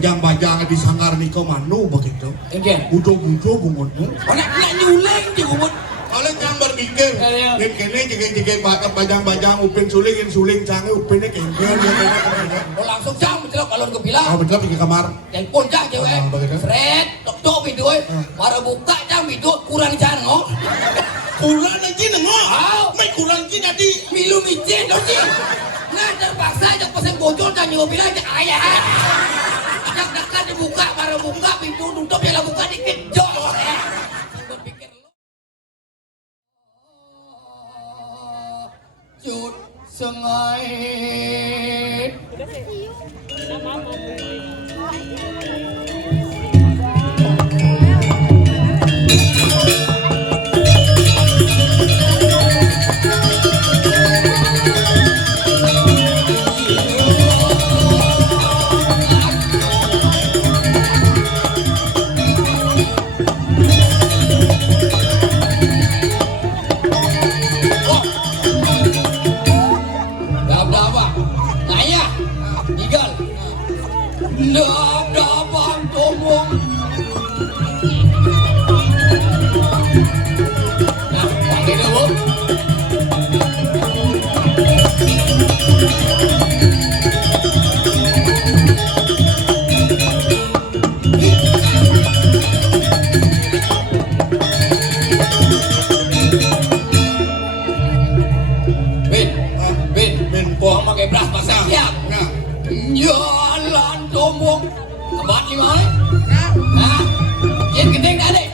bajang-bajang di sanggar niko manu begitu. Enggen. Budo-budo bungunnya. Nek nyuleng di bungut. Oleh yang berpikir, nek kene jeng-jeng bajang-bajang upin suling canggih upinnya kengkel ya. Oh langsung jang mencelok kalau kebilang. Ah betul pergi kamar. Telepon jang cewek. Fred, tok video para buka jang video kurang jango. Kurang lagi nengok. Mai kurang lagi tadi. Milu micin dong sih. Nah terpaksa aja pasang bocor dan nyoba bilang aja ayah. Dekat dibuka, para buka pintu tutup ya buka dikit jok. Berpikir lo. Cut sengait. Dap-dapan tomong. Nah, panggil dulu. Bin, buang pakai beras pasang. Siap. Nah, jalan tombong kebat lima nah jen gedeng dah dek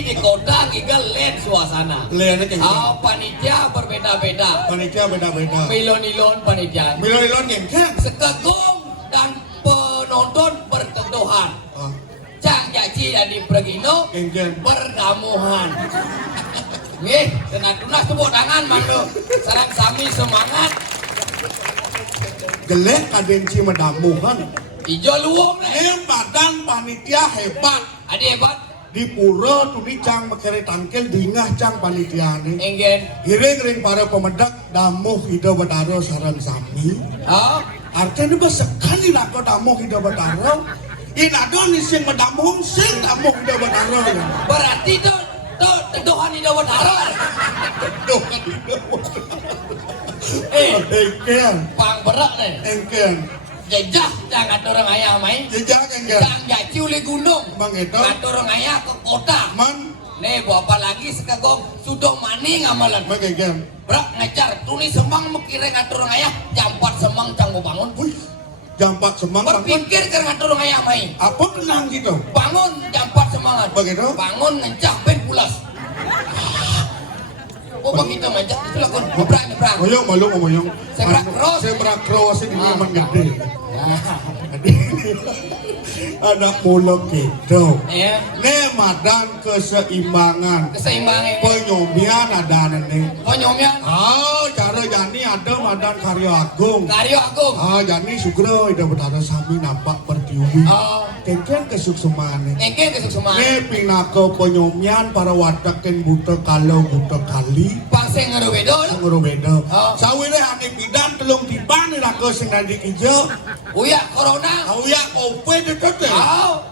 di kota gigal len suasana. Len kayak gitu. Panitia berbeda-beda. Panitia beda-beda. Milon-milon panitia. Milon-milon gengkeng. Sekegong dan penonton berteduhan. Cang Jaci dan di Pregino berdamuhan. Nih, senang tunas tepuk tangan mandu. Sarang sami semangat. Gelek kadensi mendamuhan. Ijo luwung nih. Badan panitia hebat. Adi hebat. Di pura tuni cang makere tangkel dingah cang panitia nih. Enggen. Giring para pemedak damuh ida betaro sarang sami. Artinya juga sekali nak damuh ida betaro. Inado nih sing mendamuh sing damuh ida betaro. Berarti tuh teduhan ida betaro. Teduhan ida betaro. Engken. Pang berak nih. Engken. Jejak jangan orang ayah main. Jejak engken. Cang Jaci oleh gunung. Bang itu. Ngatur orang ayah ke kota. Man. Nih apa lagi sekagong sudah maning amalan. Bang engken. Berak ngejar tulis semang mekire ngatur orang ayah jampat semang cang mau bangun. Jampat semang. Berpikir ke ngatur orang ayah main. Apa tenang gitu? Bangun jampat semangat. Begitu. Bangun ngencah ben pulas. Oh begitu mencah itu lakon nyebrang. Moyong. Sebrak cross ini memang gede. Anak muluk gitu. Nih madan keseimbangan. Penyomian ada nih. Penyomian. Cara Jani ada madan Karya Agung. Jani Sugro ida betara sami nampak bertiubi. Kengken kesukseman. Nih pinaka penyomian para wadak ken buta kalau buta kali. Paseng ngerubeda. Sawire ane bidan telung tiban raka sing nandik ijo. Uya corona. Uya kope detet.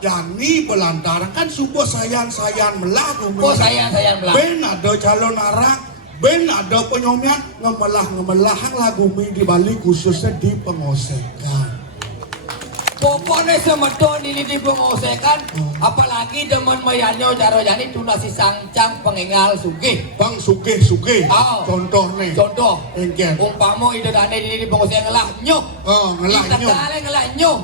Jani belantaran kan subuh sayang melah bumi. Oh sayang melah. Ben ada calon arang, ben ada penyomian ngemelah lagu bumi di Bali khususnya di pengosekan. Pokoknya semedon ini di pengosekan, apalagi demen mayanyo jaro jani tunasi sangcang pengengal sugih. Bang sugih. Contoh nih. Contoh. Engken. Umpamo ide dane ini di pengosekan ngelah nyuh. Ngelah nyuh.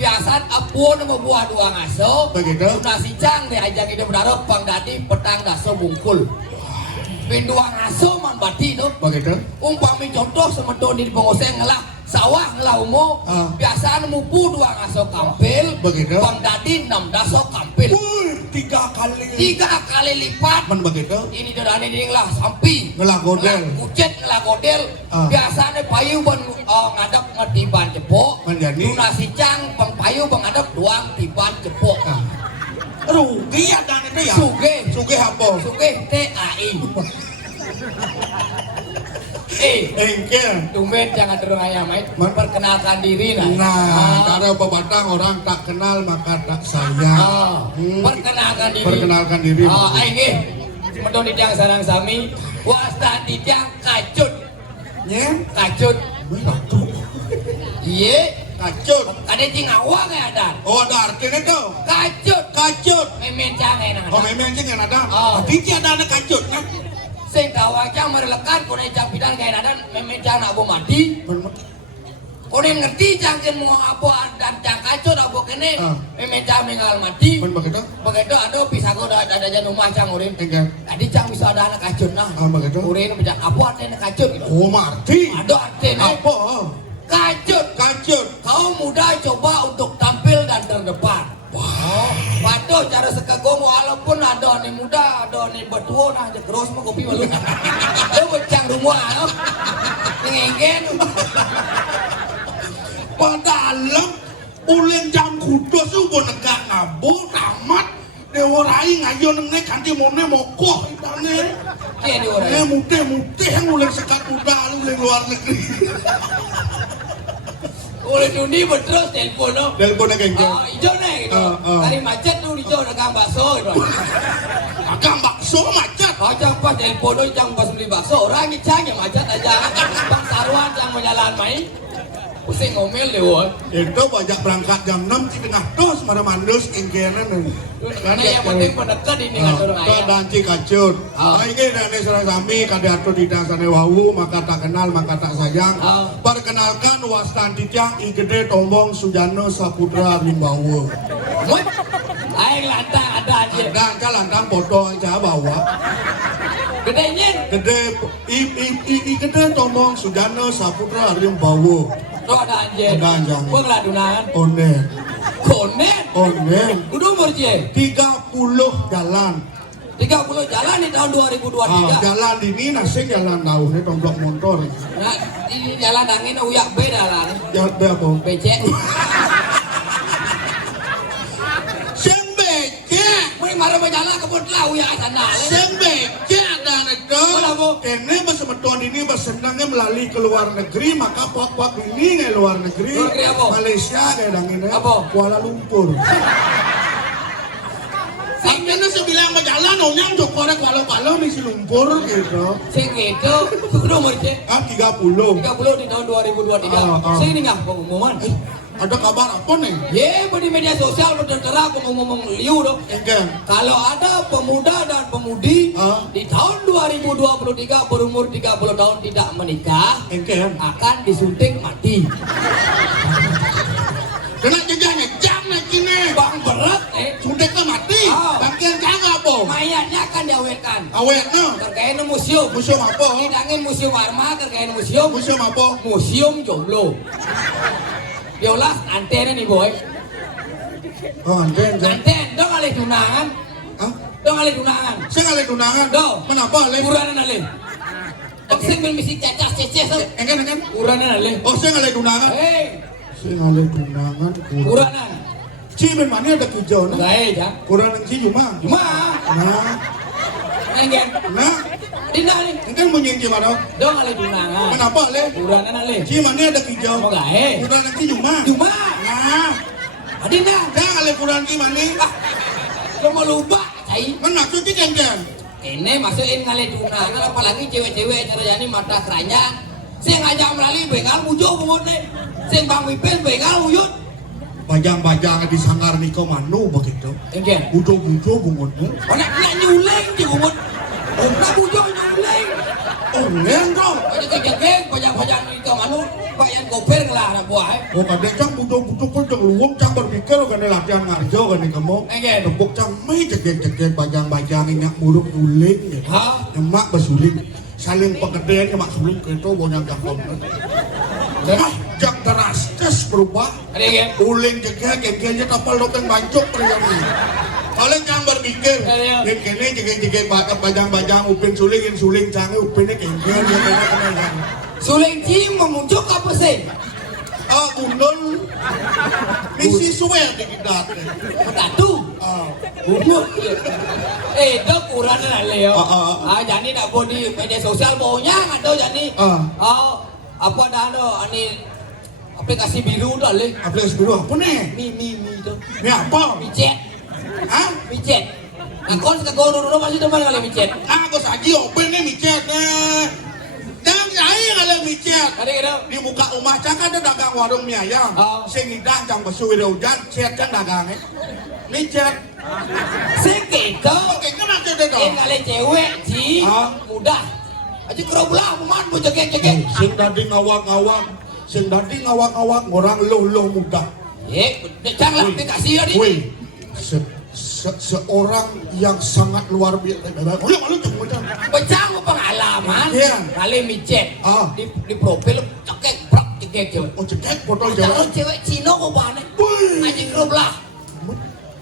Biasaan apun membuah dua ngaso. Begitu. Tunasi cang diajak ide berdarah pang dadi petang daso bungkul. Pendua ngaso man bati no. Begitu. Umpami contoh semedon di pengoseng ngelah sawah ngelah umo. Biasaan mupu dua ngaso kampil. Begitu. Bang Dadi 6 daso kampil. 3 kali lipat. Man begitu. Ini dodane ini ngelah sampi. Ngelah godel. Kucet ngelah godel. Biasanya payu ban ngadap ngetiban cepok. Menjadi. Nasi cang bang payu bang ngadap doang tiban cepok. Rugi ada itu ya. Suge apa? Suge TAI. Engkel. Tumben jangan dorong ayam, memperkenalkan diri nah. Cara bebatang orang tak kenal maka tak sayang. Perkenalkan diri. Perkenalkan diri. Ini medon didang sarang sami, wasta didang kacut. Nyen? Kacut. Iya. Kacut. Ada cing awang ya ada. Oh ada artinya tuh. Kacut. Memen jangan ada. Oh memen jangan ada. Tapi ada kacutnya. Sing kawang cang merelekan kone cang bidang kayak ada memen jangan abo mati. Kone ngerti cangkin mau abo dan cang kacut abo kene. Memen cang mengal mati. Begitu. Begitu ada bisa kau ada jangan rumah cang urin. Tadi cang bisa ada anak kacut nah. Begitu. Urin bisa abo ada anak kacut. Oh marti. Ada artinya. Apa? Kacut. Kau muda coba untuk tampil dan terdepan. Wow. Waduh cara sekagong walaupun ada nih muda, ada nih betua nah aja terus mau kopi malu. Dia becang rumah. Ngenggen. Padahal ulen jam kudus ubon negak ngabur tamat dewa rai ngayo neng kanti mone mokoh itane. Iya dewa rai. Mute yang ulen sekat muda ulen luar negeri. Oleh dunia berterus telepon no. Teleponnya genggen. Hijau nih gitu. Dari macet tuh hijau dagang bakso gitu. Dagang bakso macet. Cang pas telepon no cang pas beli bakso orang cang yang macet aja. Bang Sarwan cang berjalan main. Pusing ngomel deh woy. Itu banyak berangkat jam 6 di tengah dos marah mandus ingkenan. Karena yang penting mendekat ini kan orang ayam. Dan kacut. Ini dan serang sami kada atur di dasane wawu maka tak kenal maka tak sayang. Perkenalkan wastan titiang igede tombong Sujano Saputra Rimbawo. Aing lantang ada aja. Ada lantang foto aja bawa. Gedenya. Gede igede tombong Sujano Saputra Rimbawo. Tuh ada anjing. Ada anjing. Gua ngeladunan. Onen. Konen. Udah umur cie. 30 jalan. 30 jalan di tahun 2023. Jalan ini nasi jalan tahu ini tomblok motor. Nah, ini jalan angin uyak beda lah. Ya apa? Becek. Sing becek. Mulai marah menjalan kebun lau ya sana. Sing becek dan itu. Kene besemeton ini bersenangnya melalui ke luar negeri maka pok ini ke luar negeri. Malaysia kayak dangin apa? Kuala Lumpur. Akhirnya sebilang berjalan, onyang jokornya kalau di si Lumpur gitu. Sing itu, udah umur cek? 30. 30 di tahun 2023. Sing ini nggak pengumuman. Ada kabar apa nih? Di media sosial udah tertera ngomong liu dong. Kalau ada pemuda dan pemudi di tahun 2023 berumur 30 tahun tidak menikah, akan disuntik mati. Kena jejanya jam nih kini. Bang berat suntiknya mati. Bagian jaga apa? Mayatnya akan diawetkan. Awetnya? Terkait museum. Museum apa? Hidangin museum Arma terkait museum. Museum apa? Museum jomblo. Yolas anten nih boy. Oh anten. Anten, dong alih tunangan. Dong alih tunangan. Saya alih tunangan. Dong. Kenapa alih? Uranan alih. Sing misi cecas. Enggak. Uranan alih. Oh saya alih tunangan. Saya alih tunangan. Uranan. Ci mana ada kijau nah? Enggak ya. Uranan ci cuma. Nah. Enggak. Nah. Dina nih. Enggak mau nyenci mana? Dong alih tunangan. Kenapa alih? Uranan alih. Ci mana ada kijau? Enggak. Uranan ci cuma. Nah. Adina. Dah alih uranan ci mana? Lo mau lupa, cai. Kan maksudnya jeng. Ini masukin ngalih tunangan apalagi cewek-cewek caranya mata keranjang. Saya ngajak melalui bengal bujo bumut nih. Saya bang Wipin bengal wujud. Bajang-bajang disanggar niko manu begitu. Enggak. Bujo-bujo bumutnya. Oh nak nyuleng di bumut. Oh nak bujo nyuleng. Oh ngendong. Banyak kejageng, bajang-bajang niko manu. Bayan koper ngelah anak buah. Oh kadang cang bujo-bujo pun cang luwung cang berpikir Terus kan latihan ngarjo kan kamu. Enggak. Tepuk camai cekek bajang-bajang inyak muruk uling. Hah? Emak besuling. Saling pegedean emak suling itu bonyang jakom. Jak drastis berubah. Ada enggak? Uling cekek kengkelnya kapal loteng bancok perjalanan. Paling yang berpikir, kene cekek bajang-bajang upin suling canggih upinnya kengkel dia kena. Suling cing memuncuk apa sih? Gundul misi suwe di kita. Tatu. Umur. Itu kurang lah Leo. Jadi nak buat di media sosial baunya atau jadi. Apa dah lo? Ani aplikasi biru dah le. Aplikasi biru apa nih? Mi tu. Ini apa? Micet. Hah? Micet. Nah kau sekarang dulu masih teman kali micet. Aku saji open nih micet nih. Dan saya kalau micet. Ada gitu. Di muka rumah cak ada dagang warung mie ayam. Sing hidang jang besu video hujan, cet kan dagangnya. Micet. Seketo. Oke, kenapa dia dong? Kali cewek sih mudah. Aja keroblah peman bu cekek. Sing dadi ngawak-ngawak, orang loh muda. Cang lah aplikasi ya di. Wih, seorang yang sangat luar biasa. Malu cang. Becang pengalaman. Iya. Kali micet. Di profil cekek cewek. Oh cekek foto Kalau jalan. cewek Cina kok bahannya. Aja keroblah.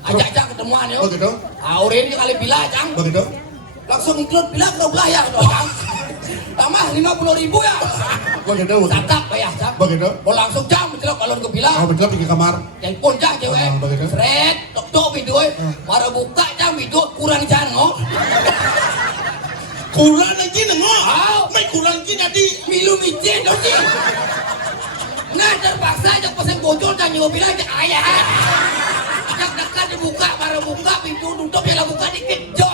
Ajak ketemuan ya. Begitu. Orang ini kali bila cang. Begitu. Langsung ikut bila keroblah ya cang. Tambah 50.000 ya. Begitu. Tatap bayar cang. Begitu. Oh langsung jam mencelok kalau ke bila. Betul pergi kamar. Telepon cang cewek. Begitu. Fred, tok video. Mara buka cang video kurang canggih. Kurang lagi nengok. Mai kurang lagi tadi. Milu micet dong sih. Nah terpaksa ajak pasang bocor dan nyoba bilang ayah. Ajak dekat dibuka, baru buka pintu tutup ya buka dikit jok.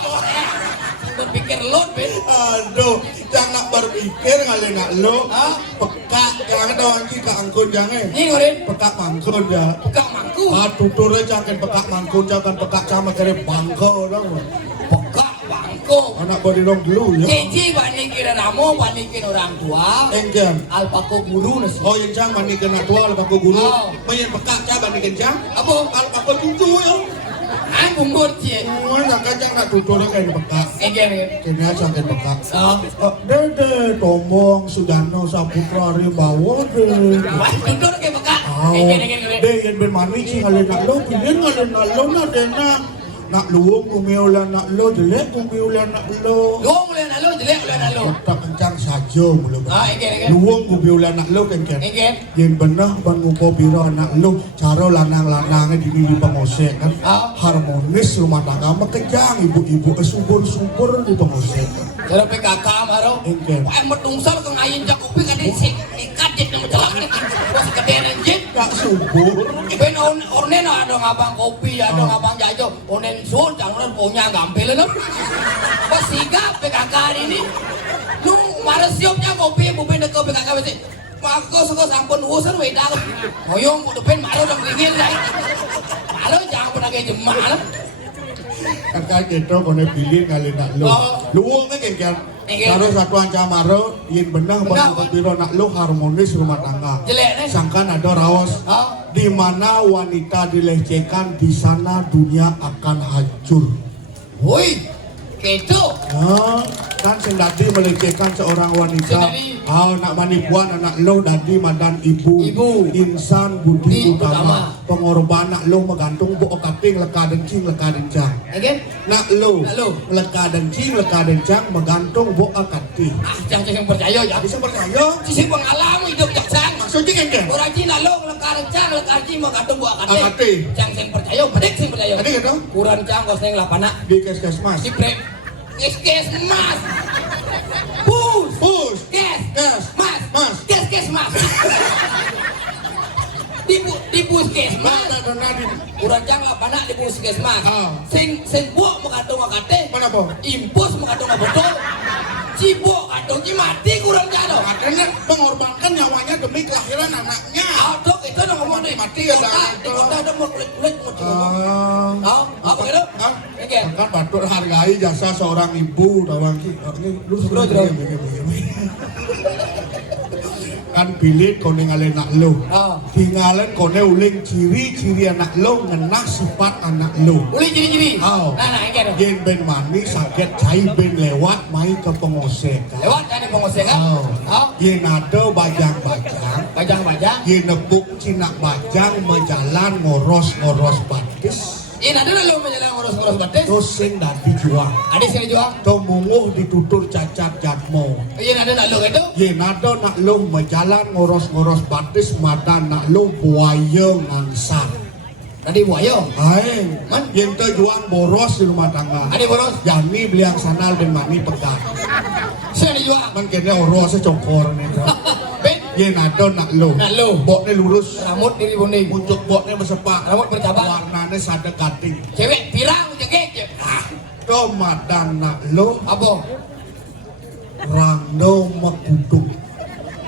Berpikir lo, Ben. Aduh, jangan berpikir kali nak lo. Peka, jangan doang kita angkun jangan. Ini ngorin. Peka mangkun ya. Buka mangku. Tuturnya jangan peka mangkun, jangan peka sama kere bangko dong. Buka bangku. Anak body dong dulu ya. Cici banikin ramo, banikin orang tua. Enggan. Alpako guru nasi. Oh yang jang banikin anak tua, alpako guru. Main peka cah banikin jang. Apa? Alpako cucu ya. Aku ngurci. Jangan jangan tuturnya kayak peka. Enggan. Kini aja jangan peka. Dede, Tombong, Sudano, Saputra, Ribawa, deh. Tutur kayak buka. Enggan. Deh, yang bermani sih kali nak lo, pilih kali nak lo nak dena. Nak luung kumiulan nak lo, jelek kumiulan nak lo. Luang mulai nalo, jelek mulai nalo. Tak kencang saja mulu. Enggan. Luung kumiulan nak lo kencang. Enggan. Yang benar bangupo biro anak lo, cara lanang-lanangnya di pengosek kan. Harmonis rumah tangga makejang ibu-ibu subur-subur di pengosek. Kalau PKK maro, Enggan. wah medungsal kang ayin cak kopi kan sik dikajet nama celak. Wah kedean anjing. Tak subur. Ben onen ada ngabang kopi, ada ngabang jajo. Onen sun jangan punya gampil lho. Pas sigap PKK ini. Lu marasiopnya kopi buben dek PKK wis. Mako sego sampun usen wedang. Hoyong kudu ben maro dong dingin dai. Maro jangan pernah kayak jemal. Kakak kita kone pilih kali nak lo. Luungnya kencang. Karo satu ancam maro, yin benah bangupo biro nak lo harmonis rumah tangga. Jelek nih. Sangkan ada raos. Di mana wanita dilecehkan, di sana dunia akan hancur. Woi, keco. Kan sing dadi melecehkan seorang wanita. Nak manipuan anak lo dadi madan ibu. Insan budi utama. Pengorban nak lo menggantung bu okating leka dencing leka dencang. Again? Nak lo leka dencing leka dencang menggantung bu okating. Jangan yang percaya ya. Bisa percaya? Sisi pengalaman hidup jaksang. Maksudnya kan? Orang Cina lo leka dencang menggantung bu Akating. akating. Jangan yang percaya, medek sing percaya. Tadi kan? Kurang cang kau seng lapana. Di kes-kesmas. Si brek. Kes mas. Pus. Kes. Mas. Kes mas. Di puskesmas. Kurang cang lapana di puskesmas. Sing buak mengandung akate. Mana po? Impus mengandung betul. Cibuk kandung mati kurang jano. Makanya mengorbankan nyawanya demi kelahiran anaknya. Dok itu udah ngomong deh. Mati ya Di kota ada mau kulit mau ngomong. Apa gitu? Kan batur hargai jasa seorang ibu tawang lu kan pilih kau ninggalin nak lu Tinggalan kone uling ciri-ciri anak lo ngenah sifat anak lo. Uli ciri-ciri. Oh. Nah, engke. Yen ben mani sakit cai ben lewat mai ke pengosek. Lewat kan pengosek kan? Oh. Oh. Yen ada bajang-bajang. Bajang-bajang. Yen nepuk cina bajang menjalan ngoros-ngoros batis. Ini ada lo menjalan ngurus-ngurus batis. Terus sing dadi juang. Ada sing juang. To munguh ditutur cacat jatmo. Ini ada nak lo itu. Yen ada nak lo menjalan ngoros-ngoros batis madan nak lo buaya ngangsa. Tadi buaya. Hai, Man? yen to juang boros di rumah tangga. Ada boros. Jani beliang sanal ben mani pegang. Saya dijuang. Man kene oro secokor nih. Ben. Yen ada nak lo. Nak lo. Bokne lurus. Rambut diri bonding. Muncul bokne bersepak. Rambut bercabang. Warnane sada kating. Cewek pirang jegek je. To madan nak lo Apa? rangno makuduk.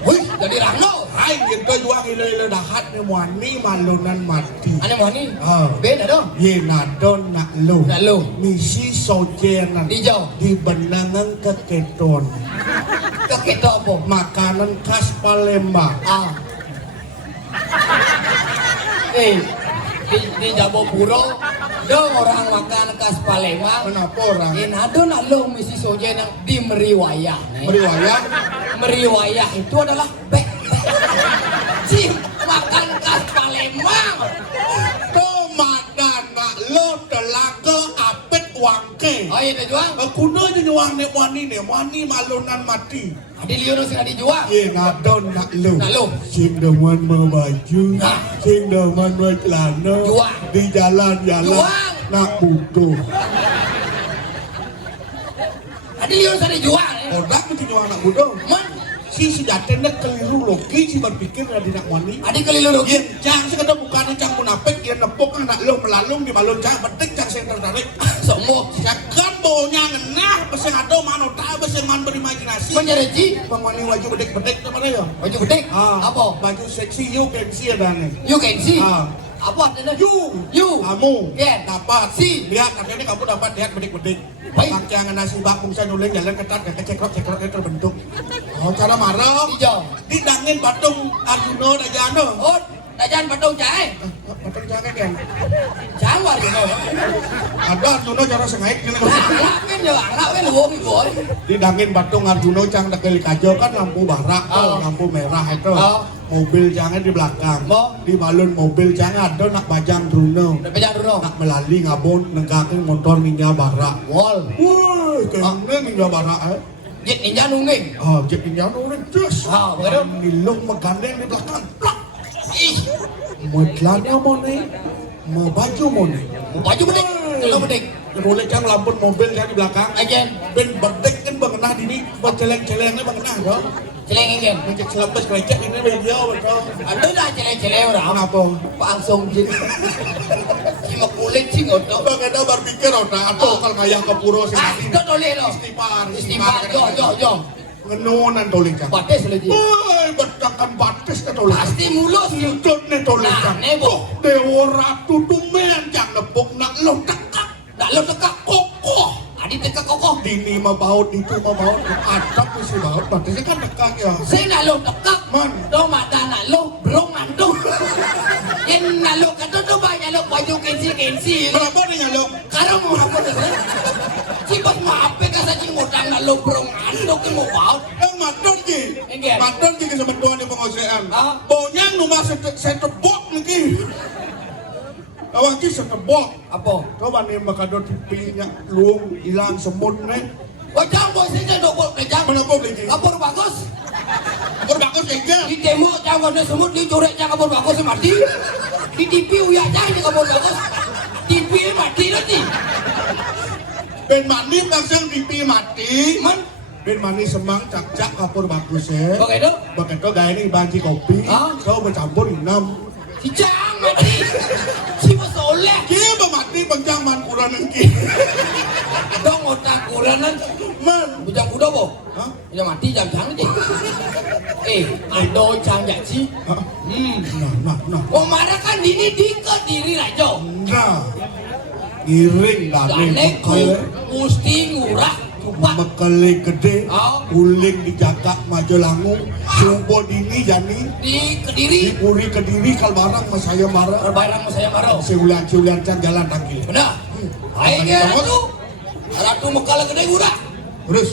Wih, jadi rangno. Hai, yen to juang ile-ile dahat ne muani malunan mati. Ane mau ni. Ah. Ben ada. Yen ada nak lo. Nak lo. Misi sojenan Hijau. di benangan keketon. Kekek tu apa? Makanan khas Palembang. Ah. Di Jabo Puro, dong orang makan khas Palembang. Kenapa orang Ini ada nak lo misi soja yang di meriwayah. meriwayat? Meriwayah itu adalah bek. Si makan khas Palembang. Tomadan nak lo telaga apet wangke. Oh iya dah juang. Kuno je juang nek wani malunan mati. Adi liur sing adi juang. Ye ngadon nak lo. Nak lo. Sing demen membaju, Nah. sing demen bercelana. Juang. Di jalan-jalan Juang. nak butuh. Adi liur sing adi juang. Orang mesti juang nak butuh. Man, Si sejatanya keliru logi si berpikir dari nak wani. adi keliru. Yen cang sekedar bukan cang munafik yen nepuk anak lo melalung di balon cang petik cang sing tertarik. Semua. Sakan baunya ngenah beseng ado mano ta beseng man berimajinasi. Menjadi Pengwani waju bedek-bedek apa ya? baju bedek. Ah, Apa? baju seksi you can see ada nih. You can see. Ah. Apa ada? You kamu Ken. dapat Si. lihat katanya kamu dapat lihat bedek-bedek. Baik. Pakai nasi bak fungsi nuling jalan ketat kayak cekrok-cekroknya terbentuk. Oh, cara marah. Hijau. Didangin patung Arjuna Dajano. Oh, dajan patung cai. Patung jangan kan? Jawar you know. Ada Arjuna cara sengaik gini. Angak kan ya, angak kan luang boy. Didangin patung Arjuna cang dekeli kajo kan lampu barak, Oh. lampu merah itu. Oh. Mobil jangan di belakang. Oh. Di balon mobil jangan ada nak bajang Bruno. Udah pejang dulu. Nak melali ngabon negakin motor ninja barak. Wall. Wah, kayaknya ninja barak Jet ninja nungging. Oh, jet ninja nurun terus. Ah, begitu. Nilung megandeng di belakang. Plak. Ih, Mau celana mau naik, mau baju mau naik. baju bedek. Kalau bedek. Mulai cang lampun mobil yang di belakang. Ajen. Ben bedek kan bengenah dini, buat celeng-celengnya bengenah dong. Celeng ingin. Mencek selapes kelecek ini video betul. Ada dah celeng-celeng orang. Kenapa? Langsung jin. Cuma kulit sih ngotot. Bang ada berpikir otak atau kalau ngayah ke puro sih. Ah, itu toleh lo. Istighfar, Istighfar. Jo. Ngenunan toling kan. Batis lagi. Woi, betakan batis ke toling. Pasti mulus. Yudut nih toling kan. Nah, nebo. Dewa ratu tumen jangan nepuk nak lo tekak. Nak lo tekak. Kokoh. Adi tekak kokoh. Dini mah baut itu mah baut. Adab isi baut. Batisnya kan tekak ya. Saya nak lo tekak. Man. Do mata nak lo berong mantu. Yang nak lo kata tu banyak lo baju kensi. Berapa nih nyalok? Karena mau apa tu? Cibas mau apa kasa cingutang nak lo berong mantu ke mau baut. Yang madon ki. Enggen. Madon ki kesebentuan di pengosean. Ah. Baunya numah setebok nih ki. Awak ki setebok. Apa? Coba nih makadot pilihnya luung hilang semut nih. Wajah bos ini dok bos kejam. Kenapa beli ki? Kapur bagus. Berbagus enggak? Di tembok jangan ada semut di corek jangan kapur bagus mati. Di TV uyak jangan kapur bagus. TV mati nanti. Ben mani pasang TV mati. Man, Ben mani semang cak-cak kapur bagus ya. begitu. Begitu gaya ini banci kopi. Ah. Kau bercampur 6. Si Jang mati. Si bos oleh. Kia mati panjang man kurang engki. Dong otak kuranan. Man. Bujang kuda bo. Hah? Yang mati jam jang nanti. Ada jang jaci. Hah? Nah. Mau marah kan dini diket diri rajo. Nah. Giring gane Gane ku bekal. mesti ngurah Tupak. Mekele gede, Oh. Uling dijaga Majelangu, Sumpo dini Jani, Di Kediri. di Puri Kediri Kalbarang mas saya marah. Berbarang sama saya marah. Siulian can jalan tangkil. Benar. Aingnya ratu. Ratu Mekal gede gurah. Terus.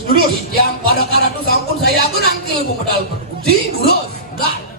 Yang pada karatu sampun saya pun angkil bu medal. Uji durus. Enggak.